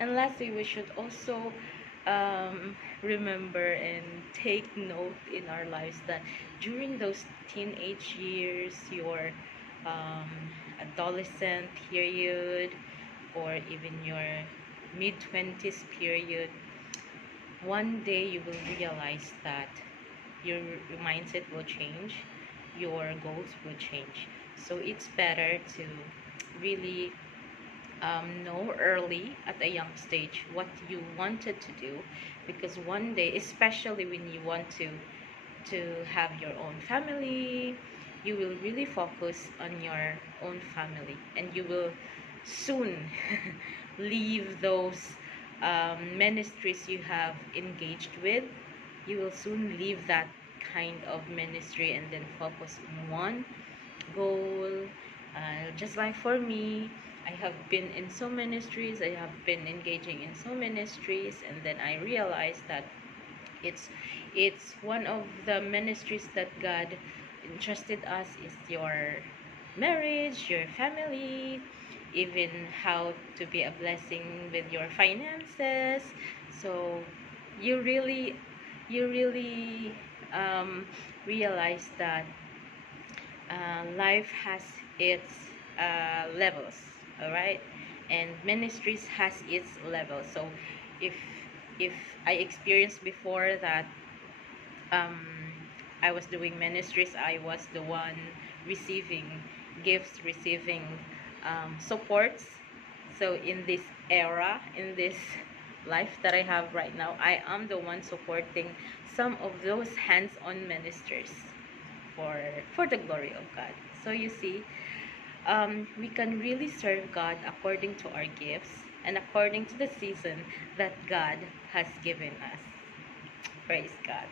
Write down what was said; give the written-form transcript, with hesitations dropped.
And lastly, we should also remember and take note in our lives that during those teenage years, your um, adolescent period, or even your mid-20s period, one day you will realize that your mindset will change, your goals will change. So it's better to really know early at a young stage what you wanted to do, because one day, especially when you want to have your own family, you will really focus on your own family, and you will soon leave those ministries you have engaged with. You will soon leave that kind of ministry and then focus on one goal. Just like for me, I have been in so ministries, I have been engaging in so ministries, and then I realized that it's it's one of the ministries that God entrusted us is your marriage, your family, even how to be a blessing with your finances. So you really you really um, realize that life has its levels, all right, and ministries has its levels. So if if I experienced before that um, I was doing ministries, I was the one receiving gifts, receiving supports. So in this era, in this life that I have right now, I am the one supporting some of those hands-on ministers for for the glory of God. So you see, we can really serve God according to our gifts and according to the season that God has given us. Praise God.